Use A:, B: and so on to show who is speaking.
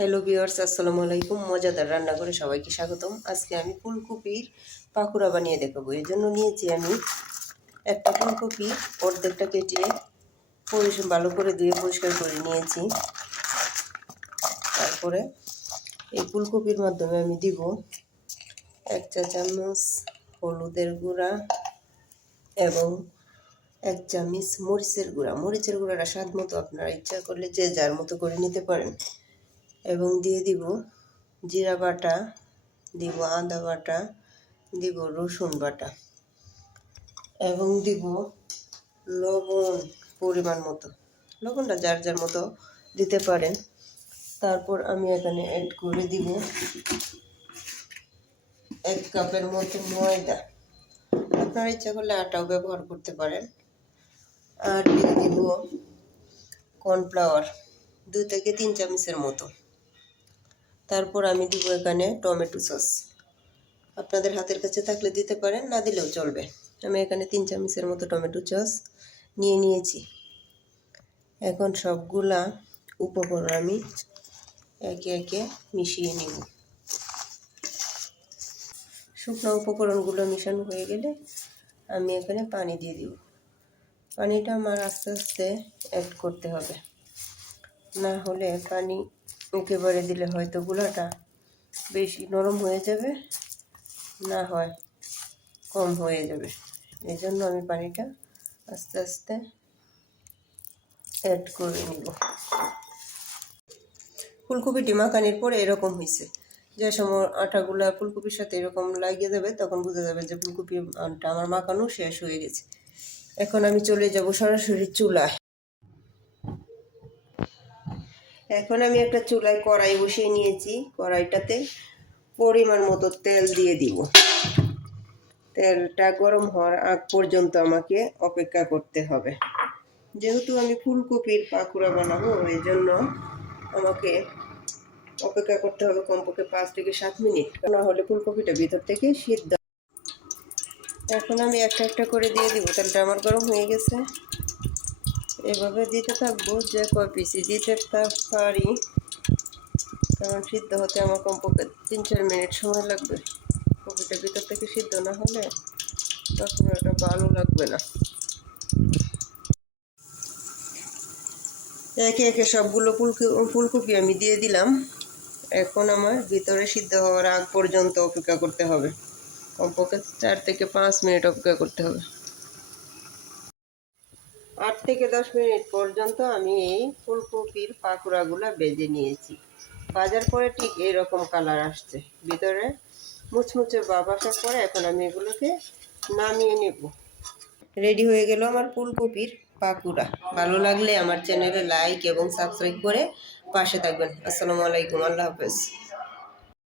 A: Hello viewers, আসসালামু আলাইকুম। মজাদার রান্না করে সবাইকে স্বাগতম। আজকে আমি ফুলকপির পাকুড়া বানিয়ে দেখাবো। এই জন্য নিয়েছি আমি একটা ফুলকপি, অর্ধেকটা কেটে পরিষ্কার ভালো করে ধুয়ে পরিষ্কার করে নিয়েছি। তারপরে এই ফুলকপির মাধ্যমে আমি দিব এক চা চামচ হলুদের গুঁড়া এবং এক চামচ মরিচের গুঁড়া। মরিচের গুঁড়াটা স্বাদ মতো আপনারা ইচ্ছা করলে যে যার মতো করে নিতে পারেন। এবং দিয়ে দিব জিরা বাটা, দিব আদা বাটা, দিব রসুন বাটা এবং দিব লবণ পরিমাণ মতো। লবণটা যার যার মতো দিতে পারেন। তারপর আমি এখানে অ্যাড করে দিব এক কাপের মতো ময়দা। আপনার ইচ্ছা করলে আটাও ব্যবহার করতে পারেন। আর দিয়ে দিব কর্নফ্লাওয়ার দু থেকে তিন চামচের মতো। তারপর আমি দিব এখানে টমেটো সস। আপনাদের হাতের কাছে থাকলে দিতে পারেন, না দিলেও চলবে। আমি এখানে তিন চামচের মতো টমেটো সস নিয়ে নিয়েছি। এখন সবগুলা উপকরণ আমি একে একে মিশিয়ে নিব। শুকনো উপকরণগুলো মিশানো হয়ে গেলে আমি এখানে পানি দিয়ে দিব। পানিটা আমার আস্তে আস্তে অ্যাড করতে হবে। না হলে পানি একেবারে দিলে হয়তো গুলাটা বেশি নরম হয়ে যাবে, না হয় কম হয়ে যাবে। এই জন্য আমি পানিটা আস্তে আস্তে অ্যাড করে নিব। ফুলকপিটি মাখানির পরে এরকম হয়েছে যে সময় আটাগুলা ফুলকপির সাথে এরকম লাগিয়ে দেবে, তখন বুঝে যাবে যে ফুলকপিটা আমার মাখানো শেষ হয়ে গেছে। এখন আমি চলে যাব সরাসরি চুলায়। এখন আমি একটা চুলায় কড়াই বসিয়ে নিয়েছি। কড়াইটাতে পরিমাণ মতো তেল দিয়ে দিব। তেলটা গরম হওয়ার আগ পর্যন্ত আমাকে অপেক্ষা করতে হবে। যেহেতু আমি ফুলকপির পাকুড়া বানাবো, এই জন্য আমাকে অপেক্ষা করতে হবে কমপক্ষে পাঁচ থেকে সাত মিনিট। না হলে ফুলকপিটা ভিতর থেকে সিদ্ধ এখন আমি একটা একটা করে দিয়ে দিব। তেলটা আমার গরম হয়ে গেছে। এভাবে দিতে থাকব, যে কয় পিসি দিতে পারি। কারণ সিদ্ধ হতে আমার কমপক্ষে তিন চার মিনিট সময় লাগবে। কপিটা ভিতর থেকে সিদ্ধ না হলে তখন ওটা ভালো লাগবে না। একে একে সবগুলো ফুলকপি ফুলকপি আমি দিয়ে দিলাম। এখন আমার ভিতরে সিদ্ধ হওয়ার আগ পর্যন্ত অপেক্ষা করতে হবে। কমপক্ষে চার থেকে পাঁচ মিনিট অপেক্ষা করতে হবে। আট থেকে দশ মিনিট পর্যন্ত আমি এই ফুলকপির পাকুড়াগুলো বেজে নিয়েছি। বাজার পরে ঠিক এইরকম কালার আসছে। ভিতরে মুচমুচে ভাব আসার পরে এখন আমি এগুলোকে নামিয়ে নেব। রেডি হয়ে গেল আমার ফুলকপির পাকুড়া। ভালো লাগলে আমার চ্যানেলে লাইক এবং সাবস্ক্রাইব করে পাশে থাকবেন। আসসালামু আলাইকুম। আল্লাহ হাফেজ।